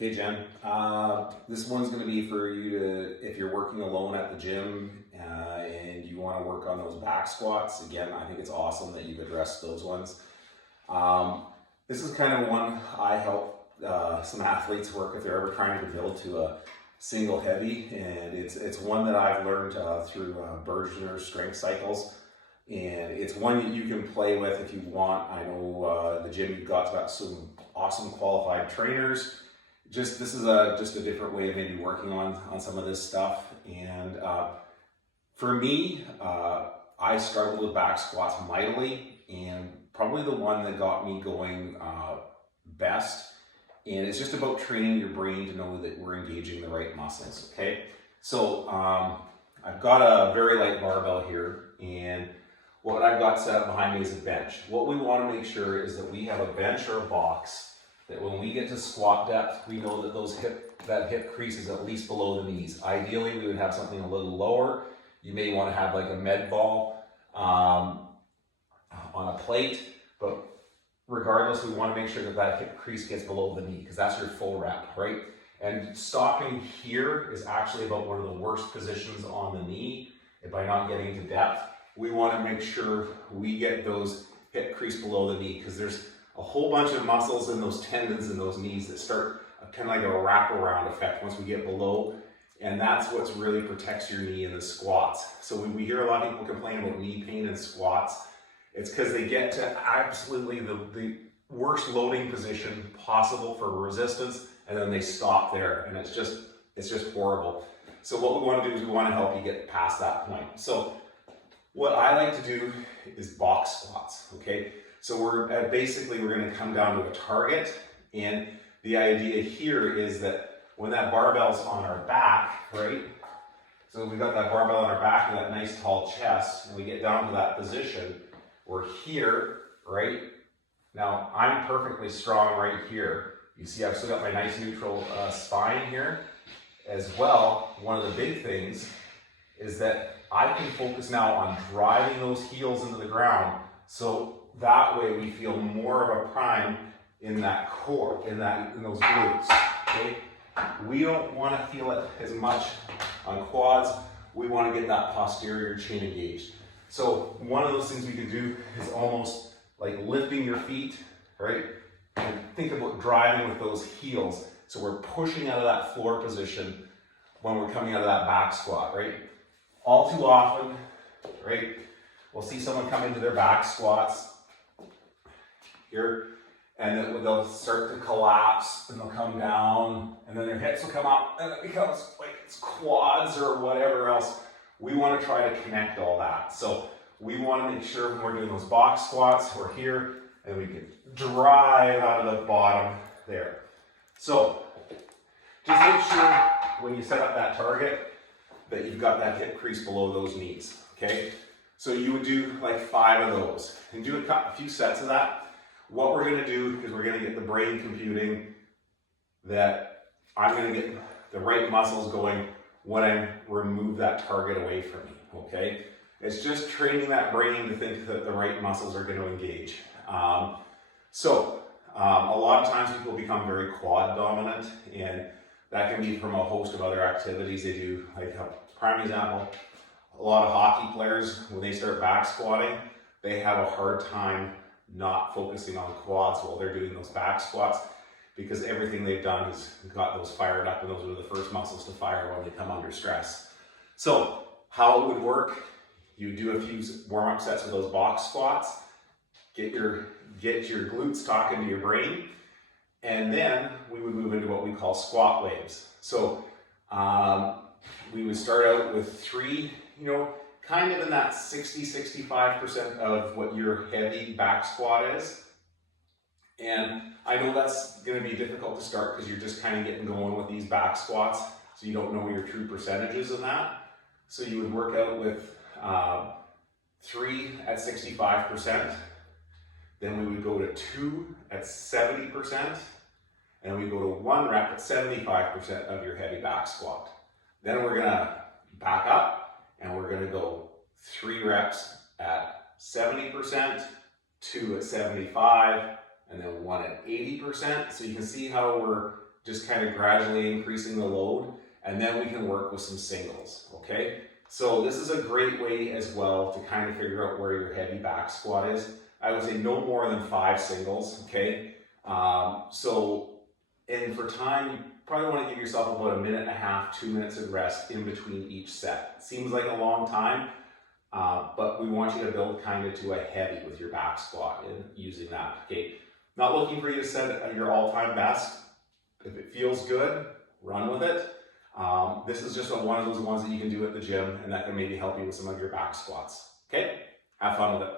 Okay, Jen. This one's going to be for you to, if you're working alone at the gym and you want to work on those back squats. Again, I think it's awesome that you've addressed those ones. This is kind of one I help some athletes work if they're ever trying to build to a single heavy, and it's one that I've learned through Bergener Strength Cycles, and it's one that you can play with if you want. I know the gym you've got some awesome qualified trainers. This is just a different way of maybe working on some of this stuff. And for me, I struggled with back squats mightily, and probably the one that got me going best. And it's just about training your brain to know that we're engaging the right muscles. Okay, so I've got a very light barbell here, and what I've got set up behind me is a bench. What we want to make sure is that we have a bench or a box that when we get to squat depth, we know that that hip crease is at least below the knees. Ideally, we would have something a little lower. You may want to have like a med ball on a plate, but regardless, we want to make sure that that hip crease gets below the knee because that's your full rep, right? And stopping here is actually about one of the worst positions on the knee. And by not getting to depth, we want to make sure we get those hip crease below the knee because there's a whole bunch of muscles in those tendons in those knees that start kind of like a wraparound effect once we get below, and that's what really protects your knee in the squats. So when we hear a lot of people complain about knee pain in squats, it's because they get to absolutely the worst loading position possible for resistance, and then they stop there, and it's just horrible. So what we want to do is we want to help you get past that point. So what I like to do is box squats, okay? So we're going to come down to a target, and the idea here is that when that barbell's on our back, right? So we've got that barbell on our back and that nice tall chest, and we get down to that position. We're here, right? Now I'm perfectly strong right here. You see I've still got my nice neutral spine here. As well, one of the big things is that I can focus now on driving those heels into the ground. So that way we feel more of a prime in that core, in those glutes, okay? We don't want to feel it as much on quads. We want to get that posterior chain engaged. So one of those things we can do is almost like lifting your feet, right? And think about driving with those heels. So we're pushing out of that floor position when we're coming out of that back squat, right? All too often, right? We'll see someone come into their back squats here, and then they'll start to collapse, and they'll come down, and then their hips will come up, and it becomes like it's quads or whatever else. We want to try to connect all that. So we want to make sure when we're doing those box squats, we're here, and we can drive out of the bottom there. So just make sure when you set up that target that you've got that hip crease below those knees, okay? So you would do like 5 of those and do a few sets of that. What we're going to do is we're going to get the brain computing that I'm going to get the right muscles going when I remove that target away from me, okay? It's just training that brain to think that the right muscles are going to engage. A lot of times people become very quad dominant, and that can be from a host of other activities they do. Like a prime example, a lot of hockey players, when they start back squatting, they have a hard time not focusing on quads while they're doing those back squats because everything they've done has got those fired up, and those are the first muscles to fire when they come under stress. So how it would work, you do a few warm-up sets of those box squats, get your glutes talking to your brain, and then we would move into what we call squat waves. So we would start out with 3, kind of in that 60-65% of what your heavy back squat is. And I know that's going to be difficult to start because you're just kind of getting going with these back squats, so you don't know your true percentages of that. So you would work out with 3 at 65%, then we would go to 2 at 70%, and we go to 1 rep at 75% of your heavy back squat. Then we're going to back up, and we're going to go 3 reps at 70%, 2 at 75, and then 1 at 80%. So you can see how we're just kind of gradually increasing the load, and then we can work with some singles, okay? So this is a great way as well to kind of figure out where your heavy back squat is. I would say no more than 5 singles, okay? And for time, you probably want to give yourself about 1.5 minutes, 2 minutes of rest in between each set. Seems like a long time, but we want you to build kind of to a heavy with your back squat and using that, okay? Not looking for you to set your all-time best. If it feels good, run with it. This is just one of those ones that you can do at the gym and that can maybe help you with some of your back squats, okay? Have fun with it.